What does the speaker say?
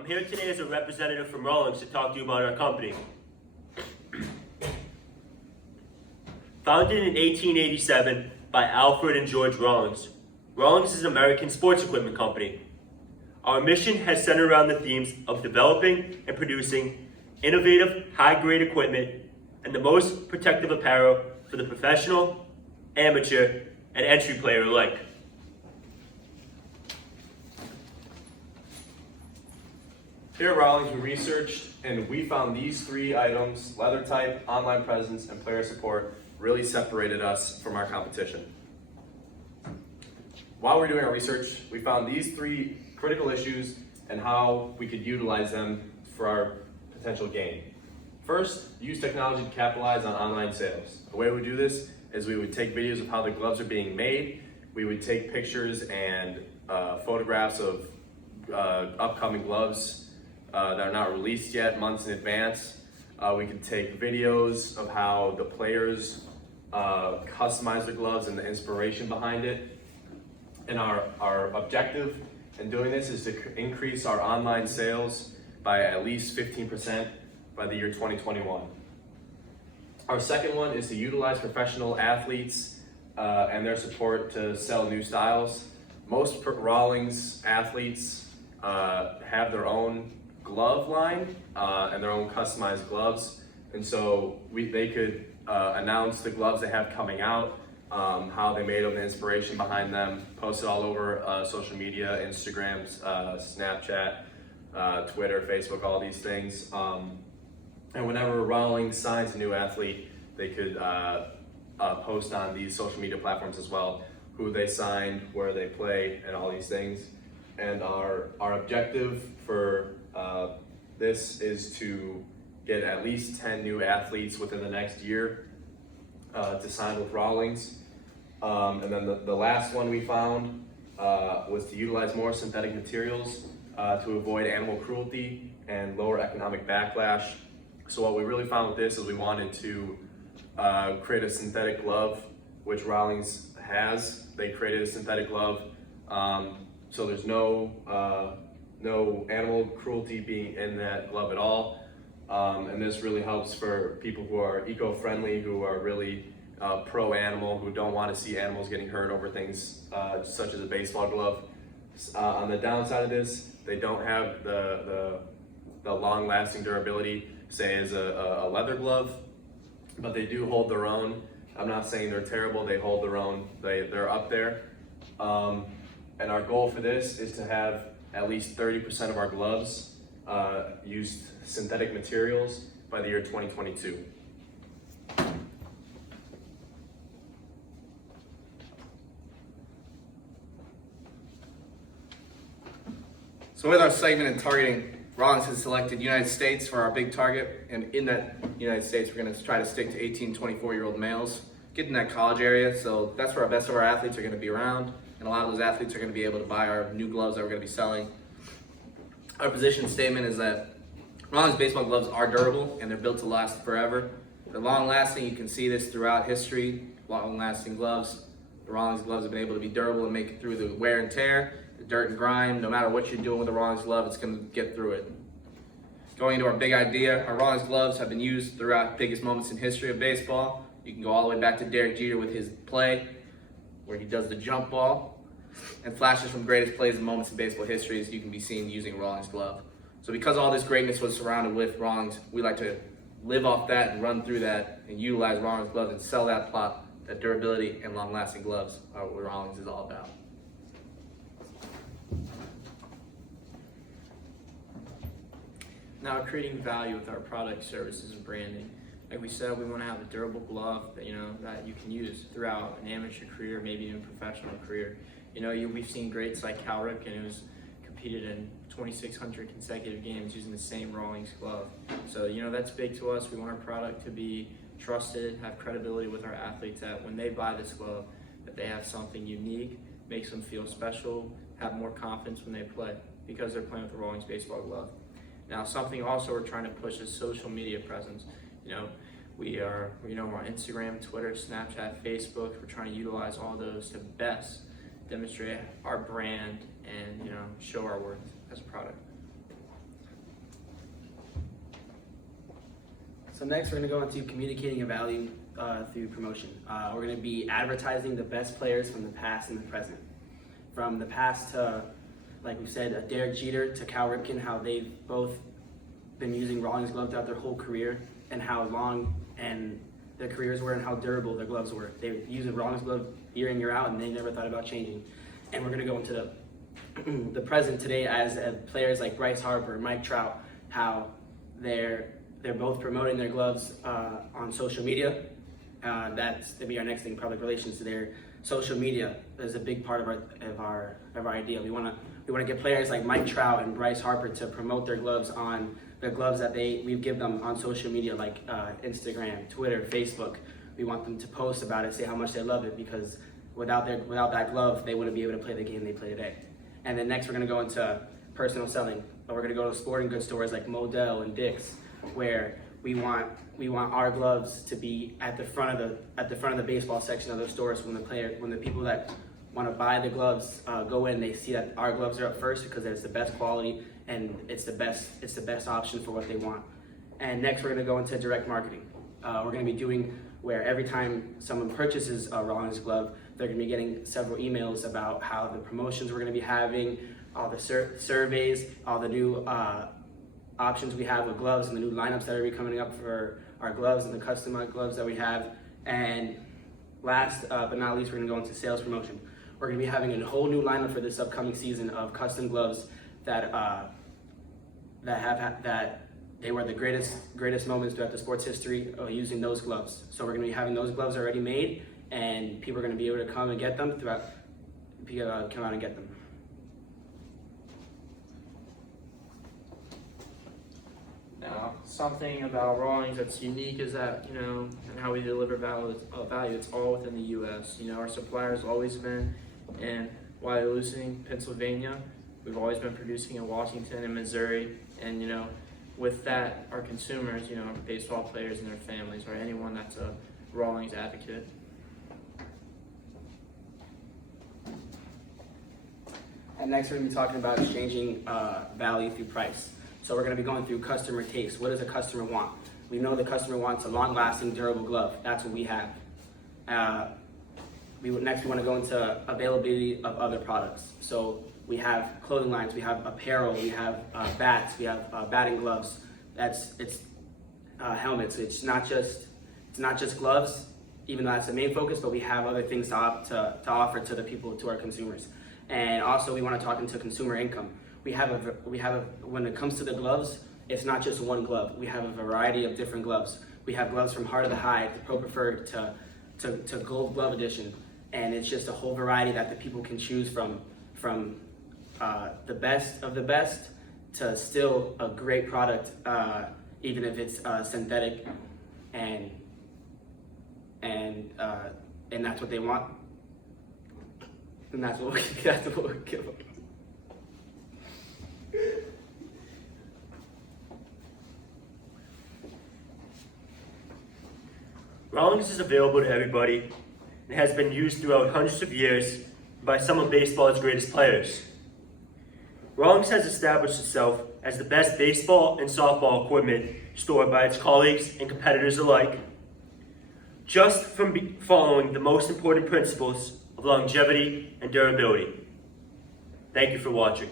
I'm here today as a representative from Rawlings to talk to you about our company. Founded in 1887 by Alfred and George Rawlings, Rawlings is an American sports equipment company. Our mission has centered around the themes of developing and producing innovative, high-grade equipment and the most protective apparel for the professional, amateur, and entry player alike. Here at Rawlings, we researched and we found these three items: leather type, online presence, and player support, really separated us from our competition. While we're doing our research, we found these three critical issues and how we could utilize them for our potential gain. First, use technology to capitalize on online sales. The way we do this is we would take videos of how the gloves are being made. We would take pictures and photographs of upcoming gloves that are not released yet, months in advance. We could take videos of how the players customize their gloves and the inspiration behind it. And our objective in doing this is to increase our online sales by at least 15% by the year 2021. Our second one is to utilize professional athletes and their support to sell new styles. Most Rawlings athletes have their own glove line and their own customized gloves, and so they could announce the gloves they have coming out, how they made them, the inspiration behind them, post it all over social media, Instagram, Snapchat, Twitter, Facebook, all these things. And whenever Rawlings signs a new athlete, they could post on these social media platforms as well, who they signed, where they play, and all these things. And our objective for this is to get at least 10 new athletes within the next year to sign with Rawlings. And then the last one we found was to utilize more synthetic materials to avoid animal cruelty and lower economic backlash. So what we really found with this is we wanted to create a synthetic glove, which Rawlings has. They created a synthetic glove, so there's no animal cruelty being in that glove at all. And this really helps for people who are eco-friendly, who are really pro-animal, who don't want to see animals getting hurt over things such as a baseball glove. On the downside of this, they don't have the long-lasting durability, say as a leather glove, but they do hold their own. I'm not saying they're terrible, they hold their own, they're up there. And our goal for this is to have at least 30% of our gloves use synthetic materials by the year 2022. So with our segment and targeting, Rawlings has selected United States for our big target, and in that United States, we're going to try to stick to 18 to 24-year-old males, get in that college area, so that's where our best of our athletes are going to be around, and a lot of those athletes are going to be able to buy our new gloves that we're going to be selling. Our position statement is that Rawlings baseball gloves are durable, and they're built to last forever. They're long-lasting. You can see this throughout history, long-lasting gloves. The Rawlings gloves have been able to be durable and make it through the wear and tear, the dirt and grime. No matter what you're doing with the Rawlings glove, it's going to get through it. Going into our big idea, our Rawlings gloves have been used throughout biggest moments in history of baseball. You can go all the way back to Derek Jeter with his play, where he does the jump ball, and flashes from greatest plays and moments in baseball history as you can be seen using Rawlings glove. So because all this greatness was surrounded with Rawlings, we like to live off that and run through that and utilize Rawlings gloves and sell that plot, that durability and long-lasting gloves are what Rawlings is all about. Now, creating value with our product, services, and branding. Like we said, we want to have a durable glove that you can use throughout an amateur career, maybe even a professional career. We've seen greats like Cal Ripken, who's competed in 2,600 consecutive games using the same Rawlings glove. So that's big to us. We want our product to be trusted, have credibility with our athletes, that when they buy this glove, that they have something unique, makes them feel special, have more confidence when they play because they're playing with the Rawlings baseball glove. Now, something also we're trying to push is social media presence. We're on Instagram, Twitter, Snapchat, Facebook. We're trying to utilize all those to best demonstrate our brand and show our worth as a product. So next, we're going to go into communicating a value through promotion. We're going to be advertising the best players from the past and the present. From the past to, like we've said, Derek Jeter to Cal Ripken, how they've both been using Rawlings glove throughout their whole career, and how long and their careers were and how durable their gloves were. They use a Rawlings glove year in, year out, and they never thought about changing. And we're going to go into the present today as players like Bryce Harper, Mike Trout, how they're both promoting their gloves on social media. That's to be our next thing, public relations. Their social media is a big part of our idea. We want to get players like Mike Trout and Bryce Harper to promote their gloves on the gloves that we give them on social media, like Instagram, Twitter, Facebook. We want them to post about it, say how much they love it, because without that glove, they wouldn't be able to play the game they play today. And then next, we're going to go into personal selling. We're going to go to sporting goods stores like Modell and Dick's, where we want our gloves to be at the front of the baseball section of those stores. When the people that want to buy the gloves go in, they see that our gloves are up first because it's the best quality and it's the best option for what they want. And next, we're going to go into direct marketing. We're going to be doing where every time someone purchases a Rawlings glove, they're going to be getting several emails about how the promotions we're going to be having, all the surveys, all the new options we have with gloves, and the new lineups that are coming up for our gloves and the customized gloves that we have. And last but not least, we're going to go into sales promotion. We're going to be having a whole new lineup for this upcoming season of custom gloves that they were the greatest moments throughout the sports history using those gloves. So we're going to be having those gloves already made, and people are going to be able to come and get them come out and get them. Now, something about Rawlings that's unique is that, and how we deliver value, it's all within the U.S. Our supplier's always been in Wyalusing, Pennsylvania. We've always been producing in Washington and Missouri. And, with that, our consumers, baseball players and their families, or anyone that's a Rawlings advocate. And next, we're going to be talking about exchanging value through price. So we're going to be going through customer taste. What does a customer want? We know the customer wants a long-lasting, durable glove. That's what we have. Next, we want to go into availability of other products. So we have clothing lines, we have apparel, we have bats, we have batting gloves. It's helmets. It's not just gloves, even though that's the main focus. But we have other things to offer to the people, to our consumers. And also, we want to talk into consumer income. When it comes to the gloves, it's not just one glove. We have a variety of different gloves. We have gloves from Heart of the Hide to Pro Preferred to Gold Glove Edition, and it's just a whole variety that the people can choose from the best of the best to still a great product, even if it's synthetic, and that's what they want, and that's what we give them. Rawlings is available to everybody and has been used throughout hundreds of years by some of baseball's greatest players. Rawlings has established itself as the best baseball and softball equipment store by its colleagues and competitors alike, just from following the most important principles of longevity and durability. Thank you for watching.